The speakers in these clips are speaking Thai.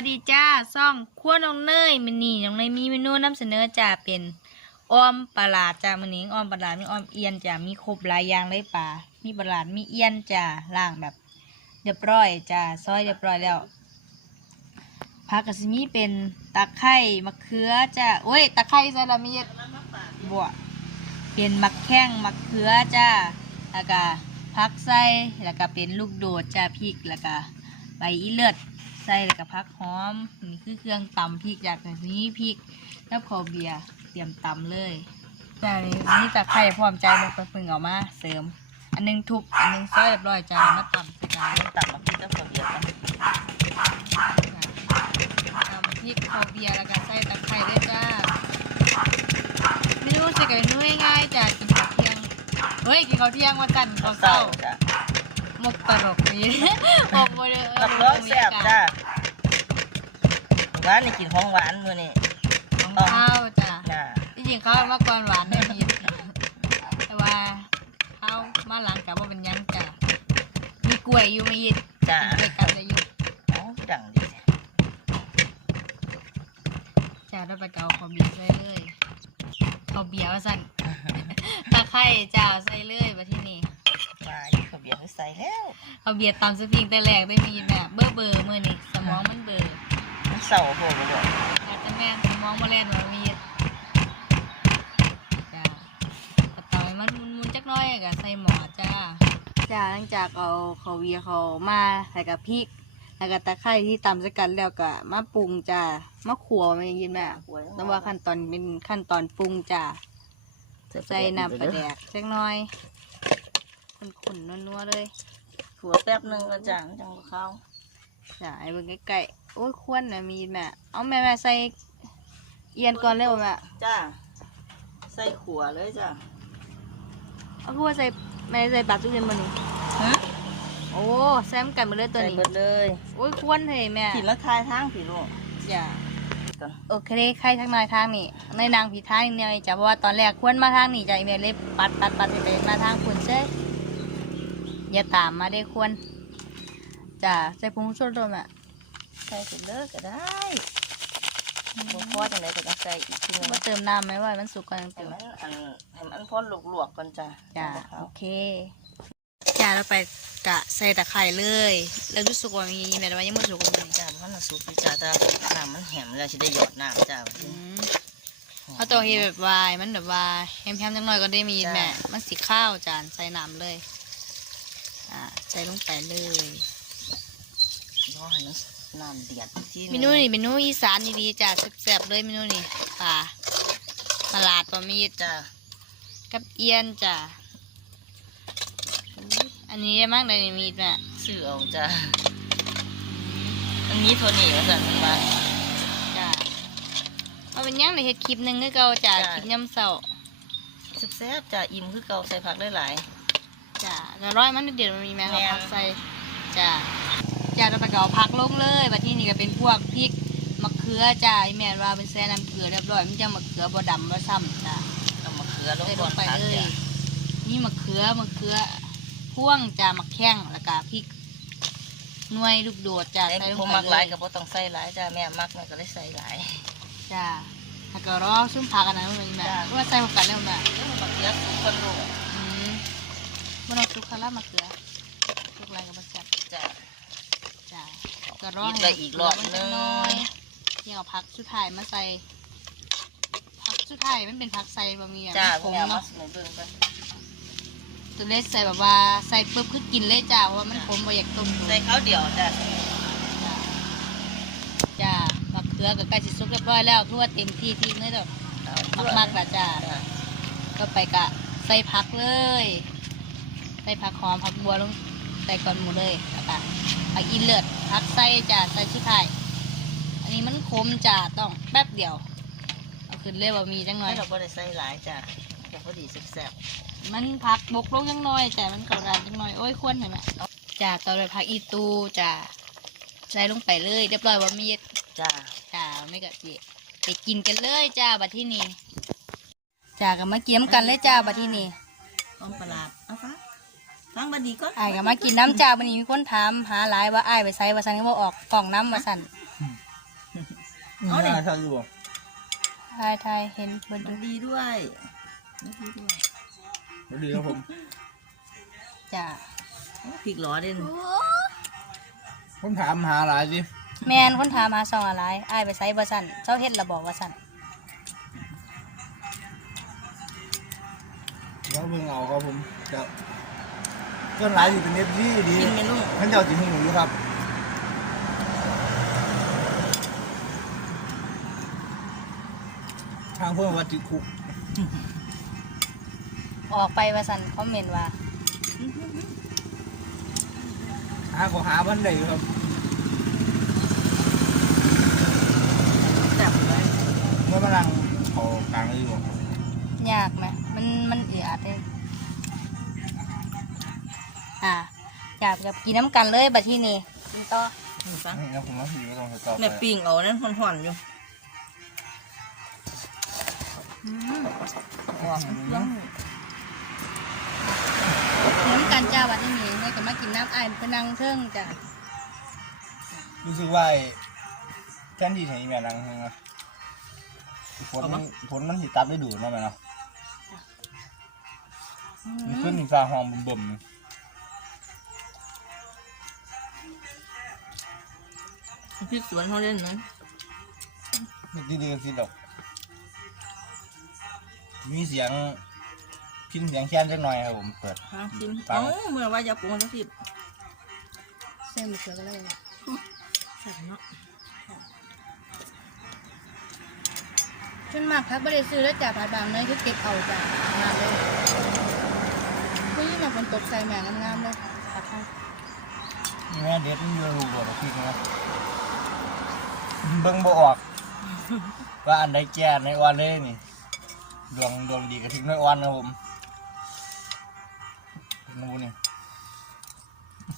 วัสดีจ้าซ่องขั้วน้องเนยมินี่น้องเนยมีเมนูนำเสนอจ้าเป็นอ้อมปลาหลาดจ้ามันนี้อ้อมปลาหลาดมีอ้อมเอียนจ้ามีครบหลายอย่างเลยป่ามีปลาหลาดมีเอียนจ้าล่างแบบเรียบร้อยจ้าซอยเรียบร้อยแล้วผักกะซิมีเป็นตะไคร้มะเขือจ้าโอ้ยตะไคร้ใส่ละมีบัวเป็นมะแข้งมะเขือจ้าแล้วก็ผักใส่แล้วก็เป็นลูกโดดจ้าพริกแล้วก็ ใบอีเลือดใส่แล้วก็พักหอม นี่คือเครื่องตำพริกจากนี้พริกแล้วขอเบียร์เตรียมตำเลยจ้านี่นี่ไคร้พร้อมใจมันไปปึงออกมาเสริม อันหนึงทุบอันหนึงซอยเรียบร้อยจ้ามาตำใส่กันตักมาพี่ก็พอเบียร์ตำพริกขอเบียร์แล้วก็ใส่ตะไคร้ด้วยจ้าเมนูสิกับเมนูง่ายๆจ้ากินข้าวเที่ยงเฮ้ยกินข้าวเที่ยงวันจันทร์ข้าวเศร้า มกตลกนี่หมกบ่ได้รับรองแซ่บจ้ะหวานนี่กินของหวานมื้อนี้ของข้าวจ้าจ้ะที่จริงเขาเอามาก่อนหวานได้มีแต่ว่าเขามาหลังกับว่าเป็นหยังจ้ะมีกล้วยอยู่มียิดจ้ะไปกันได้อยู่เอ้าดังดีจ้ะจ้ะเราไปเกาขอเบียร์ใส่เลยขอเบียร์ว่าสั่นตะไคร้จ้าใส่เลยมาที่นี่มาอยู่พอเบียร์ใส่แล้วเอาเบียร์ตามสปริงแต่แรกได้มียิดแม่เบอร์เบอร์มือนี่สมองมันเบอร์มันเศร้าโหบ่ดอกอาจจะแม่นสมองมาแล่นว่ามียิดจ้ะกระต่อยมันมุนๆจักหน้อยก็ใส่หมอจ้าจ้าหลังจากเอาเขาวเวียเขามาใส่กับพริกแล้วก็ตะไคร้ที่ตำสกัดแล้วก็มาปรุงจ้ามาขัวมันยินแม่แต่ว่าขั้นตอนเป็นขั้นตอนปรุงจ้าใส่น้ำปลาแดกเล็กน้อย ขุ่นๆนัวๆเลยขัวแป๊บหนึงก็จังจังบ่เข้าจ้าไอ้เบิ่งใกล้ๆโอ้ยควนนะมีแม่เอาแม่แม่ใส่เอียนก่อนเร็วแม่จ้ะใส่ขัวเลยจ้ะเอาคือว่าใส่แม่ใส่ปลาจุเรียนมานี่ฮะโอ้แซมกันมาเลยตัวใส่นี้เบิดเลยโอ้ยควนเฮ้ยแม่ผิดแล้วทายทางผิดลูกจ้าก่อนโอเคใครทางนายทางนี่ในนางผีทางนี่เนี่ยจ้ะเพราะว่าตอนแรกควรมาทางนี่จ้ะอีเมลเลยปัดปัดปัดไปมาทางคุณเซ่ อย่าตามมาได้ควรจ้ะใส่ผงชูรสอะใส่เสร็จเลยก็ได้บ่พอจังไดก็ต้องใส่อีกทีหนึงว่าเติมน้ำไหมว่ามันสุกก่อนให้เติมมันอันให้มันพอลวกๆก่อนจ้ะจ้ะบ่เข้าโอเคจ้ะเราไปกะใส่ตะไคร้เลยแล้วรู้สึกว่ามีแม้ว่ายังไม่สุกเลยจ้ามันน่ะสุกอยู่จ้าแต่น้ำมันแห้งแล้วสิได้หยอดน้ำจ้าอืมเขาต้องเฮ็ดแบบวายมันแบบว่าแฮมๆจังหน่อยก็ได้มีแม่มันสีข้าวจานใส่น้ำเลยอ่า ใส่ลงไปเลยรอให้มันน้ำเดือดอีกทีหเมนูนี่เมนูอีสานดีๆจ้ะแซ่บๆเลยเมนูนี่ปลาตลาดปลามีดจ้ากับเอียนจ้ะอุ๊ยอันนี้มากเลยนี่มีดแม่ซื้อเอาจ้าอันนี้โทนี่ว่าสั่นมาจ้ะเอาเป็นหยังในเฮ็ดคลิปหนึงคือเก่าจ้ะจ้ะคลิปย่ำเสาแซ่บๆจ้าอิ่มคือเก่าใส่ผักหลาย จ้ะแต่ร้อยมันนิดเดียวมันมีแม่เขาแม่นพักใส่จ้ะจ้ะเราไปเกาพักลงเลยบัดที่นี่ก็เป็นพวกพริกมะเขือจ้ะไอแม่นว่าเป็นแซ่น้ำเกลือเรียบร้อยมันจะมะเขือบ่ดำบ่ซ้ำจ้ะๆเอามะเขือลงใส่ลก่องนไปผักเลยจ้ะนี่มะเขือมะเขือพ่วงจ้ามะแข้งแล้วก็พริกหน่วยลูกโดดจ้าไอ้ใส่ลงผมไปมักหเลลายยก็บ่ต้องใส่หลายจ้าแม่มักมันก็เลยใส่หลาย จ้าแล้วก็รอซุ่มผักอันนั้นมันแม่จ้ะ ว่าใส่ผักกันแล้วแม่เอ้ยมะเขือสุกคนลูกอืม มันต้องซุกคาราบมะเขือซุกอะไรกับมะแซ่บจ้าจ้าก็รออีกเลยอีกรอบนึงน้อยเที่ยวผักสุดท้ายมาใส่ผักสุดท้ายมันเป็นผักใส่บะหมี่อะจ้าผงแม่มาเนาะสมุนเบิ่งก่อนตัวเล็กใส่แบบว่าใส่ปุ๊บคือกินเลยจ้าเพราะว่ามันขมบ่อยากต้มดูใส่ข้าวเดียวจ้าจ้ามะเขือกับไก่สิสุกเรียบร้อยแล้วทั่วเต็มที่ที่เนื้อแบบเอามากๆละจ้าจ้าก็ไปกะใส่ผักเลยใส่ผักหอมผักบัวลงใส่ก่อนหมูเลยแล้วก็ผักอีเลือดผักใส่จ้าใส่ชิ้นไทายอันนี้มันขมจ้าต้องแป๊บเดียวเอาขึ้นเลยว่ามีจังหน่อยให้เราบ่ได้ใส่หลายจ้าแต่พอดีแซ่บมันผักบกลงจังหน่อยจ้ามันเข้ากันจังหน่อยโอ้ยควรเห็นไหมจ้าต่อด้วยผักอีตูจ้าใส่ลงไปเลยเรียบร้อยว่ามีๆจ้าจ้าไม่กะจิไปกินกันเลยจ้าบัดที่นี่จ้ากับมาเกี่ยมกันเลยจ้าบัดที่นี่ต้มปลาร้าเอาฟัง ฟังบัดดีก่อนอ้ายกับมากินน้ำจ้าบัดนี้มีคนถามหาหลายว่าอ้ายไปใส่ว่าสันก็บ่ออกกล่องน้ำมาสั่นเอาดิได้ใช่อยู่บ่ทายทายเห็นเบิดมันดีด้วยมันดีด้วยสวัสดีครับผมจ้าโอ้พริกหลอเด่นผมถามหาหลายสิแมนคนถามหาซองอะไรอ้ายไปไซบ่สั่นเจ้าเฮ็ดระบอกว่าสั่นแล้วเพิ่งเอาครับผมเจ้า เพื่อนหลายอยู่เป็นเอฟซีดีกินไหมลูก ท่านเจ้าจีหูอยู่ครับทางเพื่อนวัดจิคุกออกไปว่าสั่นคอมเมนต์ว่าหาก็หาบันไดอยู่ครับแซ่บเลยเมื่อมานั่งเขากลางเลยอยู่บ่ยากไหมมันมันเอือดเลย อ่าอยากจะกินน้ำกันเลยบัดที่นี่กินต่อนี่ฟังนี่แล้วผมว่าพี่ก็ต้องไปต่อไปแม่ปิ้งเอานั่นห่อนๆอยู่อืมหอมเครื่องกินน้ำกันจ้าบัดที่นี่เนี่ยก็มากินน้ำอ้ายเพื่นนั่งเทิงจ้ะรู้สึกว่าไอ้แทนที่ไหนแม่นังเฮงนะผลมันผลมันสิตัดได้ดูดเนาะแม่เนาะอืมีมขึ้นมีฟ้าหอมบ่ม พริกสวนเขาเล่นนั้นๆมันดีๆสิดอกมีเสียงพินเสียงแค้นจักหน่อยครับผมเปิด หาชิมฟัเอ้างเมื่อว่าจะปรุงจะสิบเส้นมะเขือก็เลยใส่เนาะจนมากครับไม่ได้ซื้อแล้วจ้ะผัดบางเลยคือเก็บเอาจ้ะงามเลยคุยมาฝนตกใส่แหม่งามๆเลยผัดให้นี่แม่เด็ดมันอยู่ในรูบ่ดอกพี่นะ เบิ่งบ่ออก ว่าอันใดแก่ในอ่อนเลยนี่ ดวงดวงดีกับทิ้งน้อยอ่อนนะผมนูนี่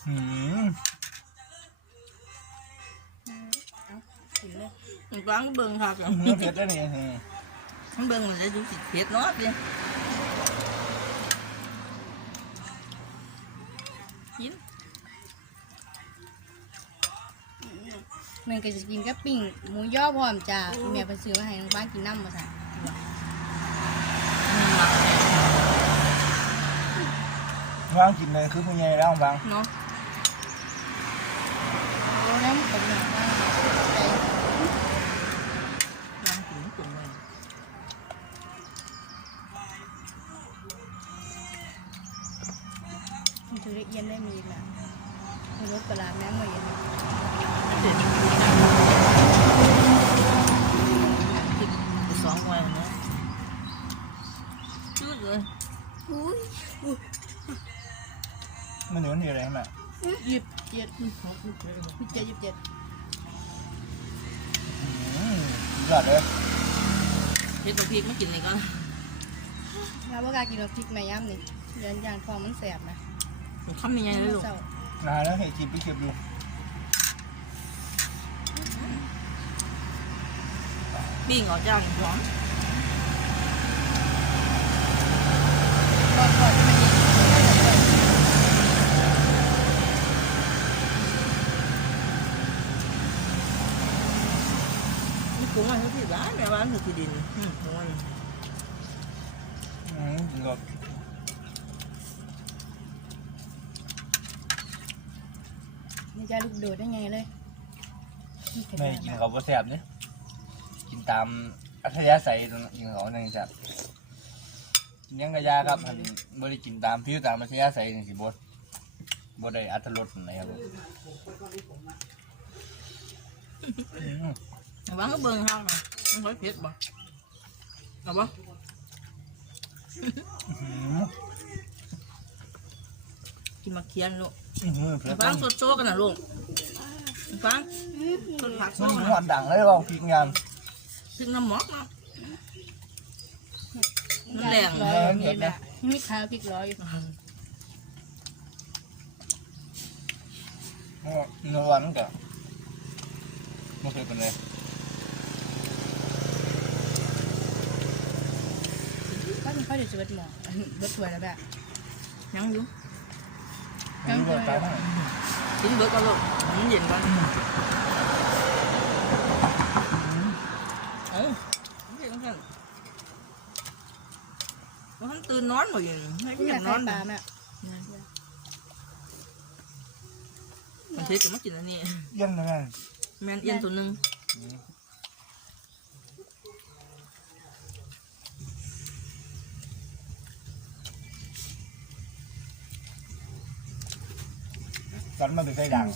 อื้อหือกินเลยมันฟังเบิ่งค่ะเนื้อเผ็ดได้นี่อื้อหือมันเบิ่งมันจะดูสิเผ็ดเนาะเพียงกิน หนึ่งก็จะกินกับปิ้งหมูย่อพร้อมจ้ะพี่แม่ไปซื้อมาให้น้องบ้านกินน้ำมาสั่นว่างกินเลยคือผู้ใหญ่แล้วบางเนาะโอ้น้ำผมหนักมากใจยังถึงตุ่มเลยมันถือได้เอียนได้มีอีกแหละมีรถประหลาดแม่งมาเอียนเด็ดติด สองวันเนาะชุดเลยมันอยู่นี่อะไรไหมยิบเจ็ดยิบเจ็ดยิบเจ็ดอืมสุดยอดเลยเฮ็ดบะพริกมากินนี่ก็ถ้าว่ากล้ากินรสพริกแม่ย่ำนี่เดือนยางทองมันแสบนะทำยังไงเลยลูกเศร้านะแล้วเห็ดจิบไปเก็บดู ปิ้งออกจากหอมก่อนก่อนที่มันยิงนี่กุ้งอะไรที่ร้าน ตรงนั้นอืมกินรสนี่จะลูกโดดได้ไงเลยนี่เป็นไม่ไงกินบ้างเขาบ่แซ่บเนี่ยกินตามอัธยาศัยตรงนั้นกินเขาหนึ่งจัดกินยังกระยาครับอันบ่ได้กินตามฟิวตามอัธยาศัยนี่สิบ่บ่ได้อัตรสปานไหนครับผมอืมแม่บ้านก็เบิ่งห้างนะมันค่อยเผ็ดบ่เอาบ่อื้อหือกินมาเคียนลูกอื้อหือเผ็แม่ดบ้านสดโซกันนะลูกแม่บ้านต้นผักโซมันกันหวานดังเลยว่าพริกงาน ซึ่งน้ำหมอกเนาะมันแรงร้อยอยู่นี่แหละมีข้าวพริกร้อยอยู่เนื้อหวานมันก็ไม่เคยเป็นเลยก็มีข้าวเดือดเบิดหม้อเบิดถ้วยแล้วแบบยังอยู่ยังเบิถ้วดยตายมากกินเบิดก่อนลูกมันเย็นก่อน เอ้าตื่นนตื่นนอนหมดอย่างนี้ไม่อยากนอนตาแม่มันเทสจะมากินอันนี้เอี้ยนนแมนเอี้ยนตัวหนึ่งสันมันเป็นไส้ด่าง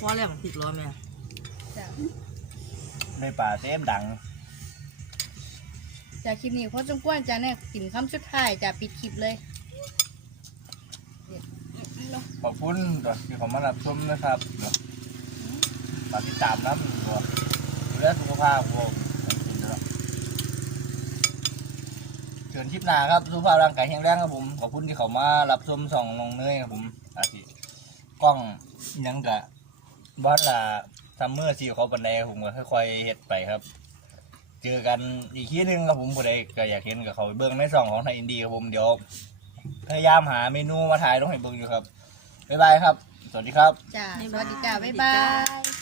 พอแล้วมันติดร้อนไหม จ้ะในป่าเต็มดัง จากคลิปนี้พอสมควรจ้ะเนี่ยกินคำสุดท้ายจะปิดคลิปเลยขอบคุณที่เขามารับชมนะครับเนาะฝากติดตามน้ำตัวดูแลสุขภาพผมเชิญคลิปหน้าครับสุขภาพร่างกายแข็งแรงครับผม ขอบคุณที่เขามารับชมส่องลงเนยครับผมอาทิกล้องอิหยังกะบ้านละ ซัมเมอร์ซีเขาบันไดผมก็ค่อยๆเฮ็ดไปครับ เจอกันอีกทีหนึ่งครับผมผู้ใดก็อยากเห็นกับเขาเบื้องในส่องของไทยอินดีครับผมเดี๋ยวพยายามหาเมนูมาถ่ายลงให้เบิ้งอยู่ครับบ๊ายบายครับ สวัสดีครับ จ้าสวัสดีจ้าบ๊ายบาย